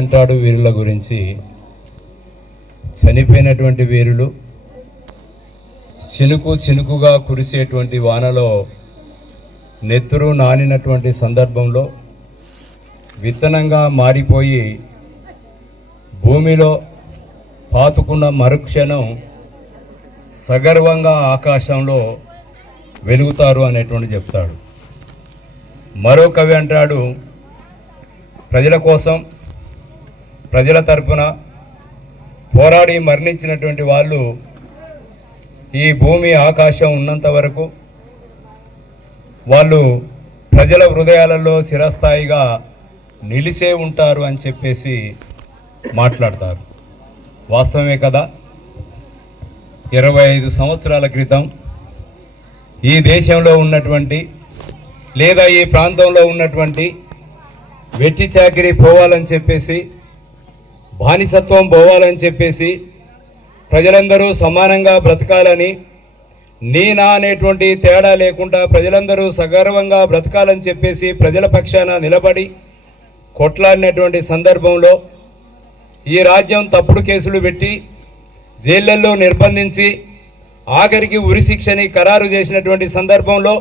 అంటాడు వీరుల గురించి. చనిపోయినటువంటి వీరులు చినుకు చినుకుగా కురిసేటువంటి వానలో నెత్తురు నానినటువంటి సందర్భంలో విత్తనంగా మారిపోయి భూమిలో పాతుకున్న మరుక్షణం సగర్వంగా ఆకాశంలో వెలుగుతారు అనేటువంటి చెప్తాడు. మరో కవి అంటాడు, ప్రజల కోసం ప్రజల తరపున పోరాడి మరణించినటువంటి వాళ్ళు ఈ భూమి ఆకాశం ఉన్నంత వరకు వాళ్ళు ప్రజల హృదయాలలో చిరస్థాయిగా నిలిచే ఉంటారు అని చెప్పేసి మాట్లాడతారు. వాస్తవమే కదా. 25 సంవత్సరాల క్రితం ఈ దేశంలో ఉన్నటువంటి లేదా ఈ ప్రాంతంలో ఉన్నటువంటి వెట్టి చాకిరీ పోవాలని చెప్పేసి, బానిసత్వం పోవాలని చెప్పేసి, ప్రజలందరూ సమానంగా బ్రతకాలని, నీనా అనేటువంటి తేడా లేకుండా ప్రజలందరూ సగర్వంగా బ్రతకాలని చెప్పేసి ప్రజల పక్షాన నిలబడి కొట్లాడినటువంటి సందర్భంలో ఈ రాజ్యం తప్పుడు కేసులు పెట్టి జైళ్లలో నిర్బంధించి ఆఖరికి ఉరిశిక్షని ఖరారు చేసినటువంటి సందర్భంలో,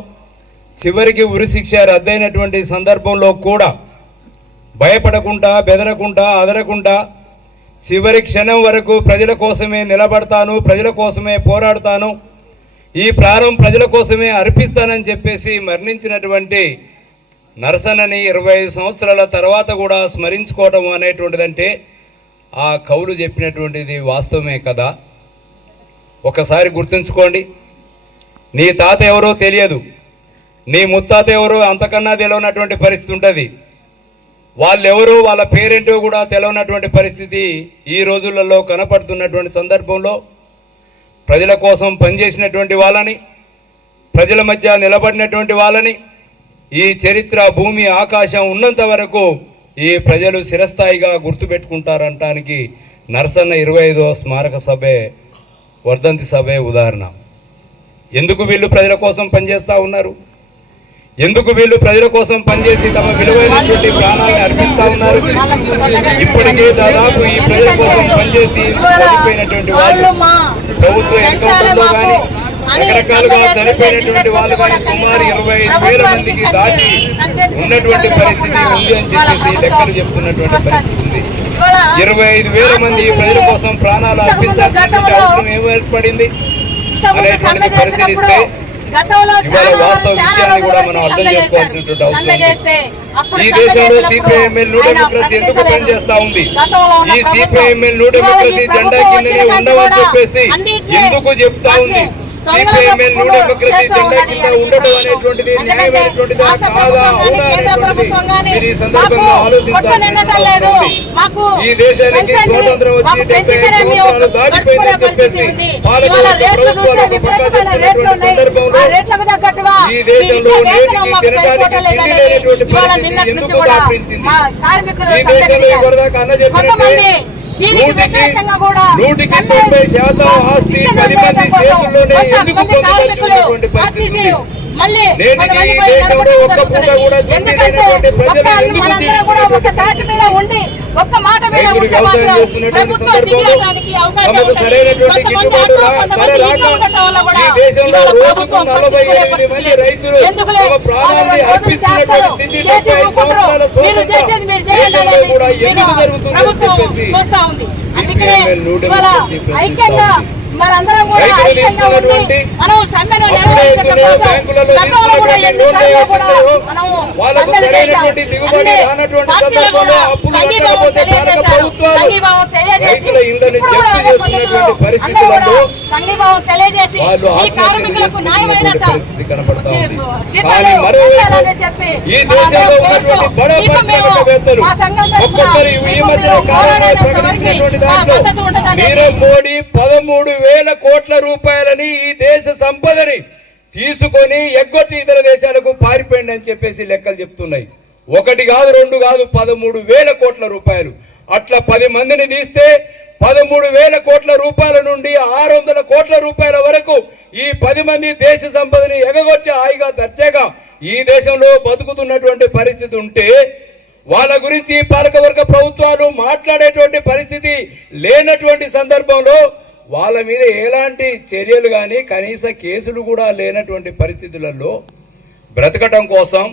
చివరికి ఉరిశిక్ష రద్దయినటువంటి సందర్భంలో కూడా భయపడకుండా, బెదరకుండా, అదరకుండా చివరి క్షణం వరకు ప్రజల కోసమే నిలబడతాను, ప్రజల కోసమే పోరాడతాను, ఈ ప్రాణం ప్రజల కోసమే అర్పిస్తానని చెప్పేసి మరణించినటువంటి నరసన్నని 25 సంవత్సరాల తర్వాత కూడా స్మరించుకోవడం అనేటువంటిదంటే ఆ కవులు చెప్పినటువంటిది వాస్తవమే కదా. ఒకసారి గుర్తుంచుకోండి, నీ తాత ఎవరో తెలియదు, నీ ముత్తాత ఎవరో అంతకన్నా తెలియనటువంటి పరిస్థితి ఉంటుంది. వాళ్ళెవరో వాళ్ళ పేరేంటో కూడా తెలియనటువంటి పరిస్థితి ఈ రోజులలో కనపడుతున్నటువంటి సందర్భంలో ప్రజల కోసం పనిచేసినటువంటి వాళ్ళని, ప్రజల మధ్య నిలబడినటువంటి వాళ్ళని ఈ చరిత్ర భూమి ఆకాశం ఉన్నంత వరకు ఈ ప్రజలు చిరస్థాయిగా గుర్తుపెట్టుకుంటారంటానికి నరసన్న 25వ స్మారక సభే, వర్ధంతి సభే ఉదాహరణ. ఎందుకు వీళ్ళు ప్రజల కోసం పనిచేస్తూ ఉన్నారు? ఎందుకు వీళ్ళు ప్రజల కోసం పనిచేసి తమ విలువైనటువంటి ప్రాణాలను అర్పిస్తూ ఉన్నారు? ఇప్పటికే దాదాపు ఈ ప్రజల కోసం పనిచేసి చనిపోయినటువంటి వాళ్ళు ప్రభుత్వ ఎన్కౌంటర్లో కానీ రకరకాలుగా చనిపోయినటువంటి వాళ్ళు కానీ సుమారు 25,000 మందికి దాటి ఉన్నటువంటి పరిస్థితి ఉంది అని చెప్పేసి లెక్కలు చెప్తున్నటువంటి పరిస్థితి ఉంది. 25,000 మంది ప్రజల కోసం ప్రాణాలు అర్పించాల్సినటువంటి అవసరం ఏర్పడింది అనేటువంటిది పరిశీలిస్తే ఇవాళ వాస్తవ విషయాన్ని కూడా మనం అర్థం చేసుకోవాల్సినటువంటి అవసరం ఉంది. ఈ దేశంలో సిపిఐఎంఎల్ న్యూ డెమోక్రసీ ఎందుకు పనిచేస్తా ఉంది? ఈ సిపిఐఎంఎల్ న్యూ డెమోక్రసీ జెండా కిందనే ఉండవని చెప్పేసి ఎందుకు చెప్తా ఉంది? సిపిఐఎంఎల్ న్యూ డెమోక్రసీ జెండా కింద ఉండడం అనేటువంటిది న్యాయమైనటువంటిది కాదా, అవునా అనేటువంటిది మీరు ఈ సందర్భంగా ఆలోచించాల్సినటువంటి. ఈ దేశానికి స్వాతంత్రం వచ్చి 75 సంవత్సరాలు దాటిపోయిందని చెప్పేసి పాలకులకు ప్రభుత్వాలకు పక్కా చెప్తున్నటువంటి సందర్భంలో ఈ దేశంలో నేటికి తినడానికి తిండి లేనటువంటి పరిస్థితి ఎందుకు దాపించింది? ఈ దేశంలో ఇప్పటిదాకా అన్న చెప్పినట్టే 100కి 90% ఆస్తి 10 మంది చేతుల్లోనే ఎందుకు పొందవలసినటువంటి పరిస్థితి ఉంది? నేటికి ఈ దేశంలో ఒక్క పూట కూడా తిండి లేనటువంటి ప్రజలు ఎందుకు రైతులు వ్యవసాయం చేస్తున్నటువంటి సందర్భంలో తమకు సరైనటువంటి గిట్టుబాటు ధర రాక ఈ దేశంలో రోజుకు 48 మంది రైతులు తమ ప్రాణాన్ని అర్పిస్తున్నటువంటి స్థితి 75 సంవత్సరాల స్వాతంత్ర దేశంలో కూడా ఎందుకు జరుగుతుందని చెప్పేసి సిపిఐఎంఎల్ న్యూ డెమోక్రసీ ప్రశ్నిస్తా ఉంది. రైతులు తీసుకున్నటువంటి బ్యాంకులలో తీసుకున్నటువంటి లోన్లు వాళ్ళకు సరైనటువంటి దిగుబడి రానటువంటి సందర్భంలో అప్పులు కట్టకపోతే పాలక ప్రభుత్వాలు రైతుల ఇళ్లను జప్తు చేస్తున్నటువంటి పరిస్థితులలో వాళ్ళు ఆత్మహత్యలు చేసుకుంటున్నటువంటి పరిస్థితి కనపడతా ఉంది. కానీ మరోవైపు ఈ దేశంలో ఉన్నటువంటి బడా పారిశ్రామికవేత్తలు ఒక్కొక్కరు ఈ మధ్య కాలంలో ప్రకటించినటువంటి దాంట్లో నీరవ్ మోడీ 13,000 కోట్ల రూపాయలని ఈ దేశ సంపదని తీసుకొని ఎగ్గొట్టి ఇతర దేశాలకు పారిపోయింది అని చెప్పేసి లెక్కలు చెప్తున్నాయి. 1 కాదు 2 కాదు 13,000 కోట్ల రూపాయలు. అట్లా 10 మందిని తీస్తే 13,000 కోట్ల రూపాయల నుండి 600 కోట్ల రూపాయల వరకు ఈ 10 మంది దేశ సంపదని ఎగగొచ్చి హాయిగా దర్జాగా ఈ దేశంలో బతుకుతున్నటువంటి పరిస్థితి ఉంటే వాళ్ళ గురించి పాలకవర్గ ప్రభుత్వాలు మాట్లాడేటువంటి పరిస్థితి లేనటువంటి సందర్భంలో వాళ్ళ మీద ఎలాంటి చర్యలు కానీ కనీస కేసులు కూడా లేనటువంటి పరిస్థితులలో బ్రతకటం కోసం